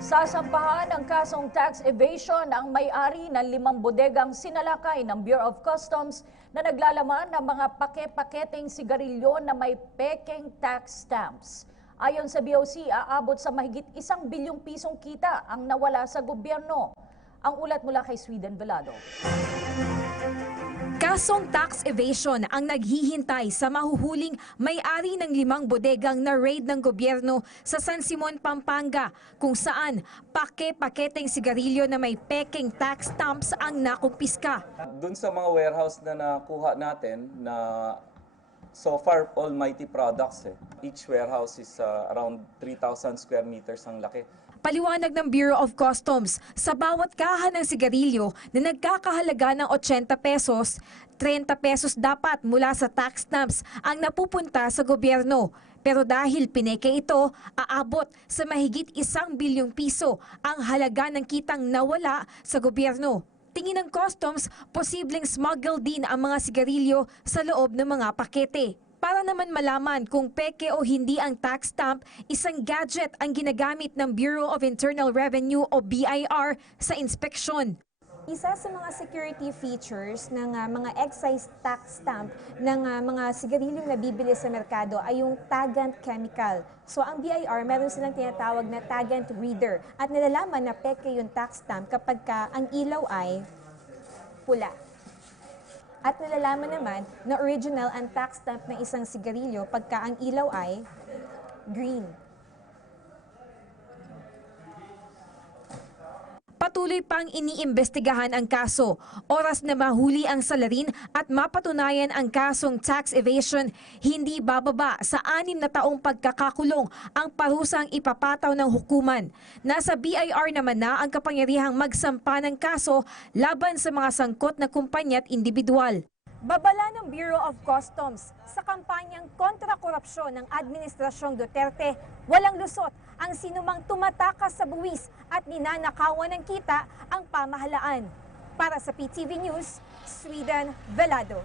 Sasampahan ng kasong tax evasion ang may-ari ng 5 bodegang sinalakay ng Bureau of Customs na naglalaman ng mga pake-paketeng sigarilyo na may pekeng tax stamps. Ayon sa BOC, aabot sa mahigit 1 bilyong pisong kita ang nawala sa gobyerno. Ang ulat mula kay Sweden Velado. Kasong tax evasion ang naghihintay sa mahuhuling may-ari ng 5 bodegang na raid ng gobyerno sa San Simon, Pampanga, kung saan pake-paketeng sigarilyo na may pekeng tax stamps ang nakumpiska. Doon sa mga warehouse na nakuha natin na so far almighty products, each warehouse is around 3,000 square meters ang laki. Paliwanag ng Bureau of Customs, sa bawat kaha ng sigarilyo na nagkakahalaga ng 80 pesos, 30 pesos dapat mula sa tax stamps ang napupunta sa gobyerno. Pero dahil pineke ito, aabot sa mahigit 1 bilyong piso ang halaga ng kitang nawala sa gobyerno. Tingin ng Customs, posibleng smuggle din ang mga sigarilyo sa loob ng mga pakete. Para naman malaman kung peke o hindi ang tax stamp, isang gadget ang ginagamit ng Bureau of Internal Revenue o BIR sa inspeksyon. Isa sa mga security features ng mga excise tax stamp ng mga sigarilyong nabibili sa merkado ay yung tagant chemical. So ang BIR, meron silang tinatawag na tagant reader at nalalaman na peke yung tax stamp kapag ang ilaw ay pula. At nalalaman naman na original ang tax stamp ng isang sigarilyo pagka ang ilaw ay green. Patuloy pang iniimbestigahan ang kaso. Oras na mahuli ang salarin at mapatunayan ang kasong tax evasion, hindi bababa sa 6 na taong pagkakakulong ang parusang ipapataw ng hukuman. Nasa BIR naman na ang kapangyarihang magsampa ng kaso laban sa mga sangkot na kumpanya at individual. Babala ng Bureau of Customs sa kampanyang kontra-korupsyon ng Administrasyong Duterte, walang lusot ang sinumang tumatakas sa buwis at ninanakawan ng kita ang pamahalaan. Para sa PTV News, Sweden Velado.